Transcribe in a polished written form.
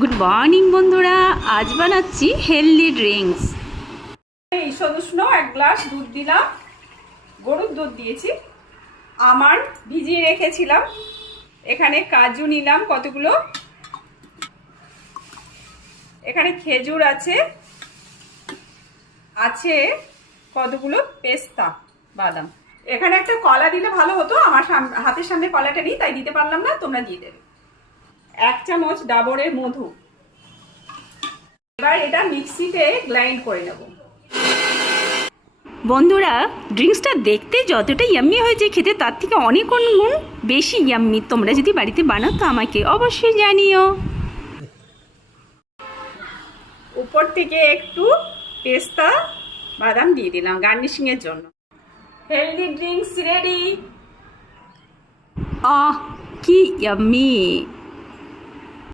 Good morning বন্ধুরা, আজ বানাচ্ছি হেলদি ড্রিঙ্কস। ঈষদুষ্ণ 1 গ্লাস দুধ দিলাম, গরুর দুধ দিয়েছি, আমার ভিজিয়ে রেখেছিলাম। এখানে কাজু নিলাম কতগুলো, এখানে খেজুর আছে, আছে কতগুলো পেস্তা বাদাম। এখানে একটা কলা দিলে ভালো হতো, আমার হাতের সামনে কলাটা নেই তাই দিতে পারলাম না, তোমরা দিয়ে দেবে। 1 চামচ ডাবরের মধু। এবার এটা মিক্সিতে গ্রাইন্ড করে নেব। বন্ধুরা, ড্রিঙ্কসটা দেখতে যতটা ইয়াম্মি হয়েছে, খেতে তার থেকে অনেক গুণ বেশি ইয়াম্মি। তোমরা যদি বাড়িতে বানাও তো আমাকে অবশ্যই জানিও। উপর থেকে একটু পেস্তা বাদাম দিয়ে দিলাম গার্নিশিং এর জন্য। Healthy drinks ready. আহ, কি ইয়াম্মি!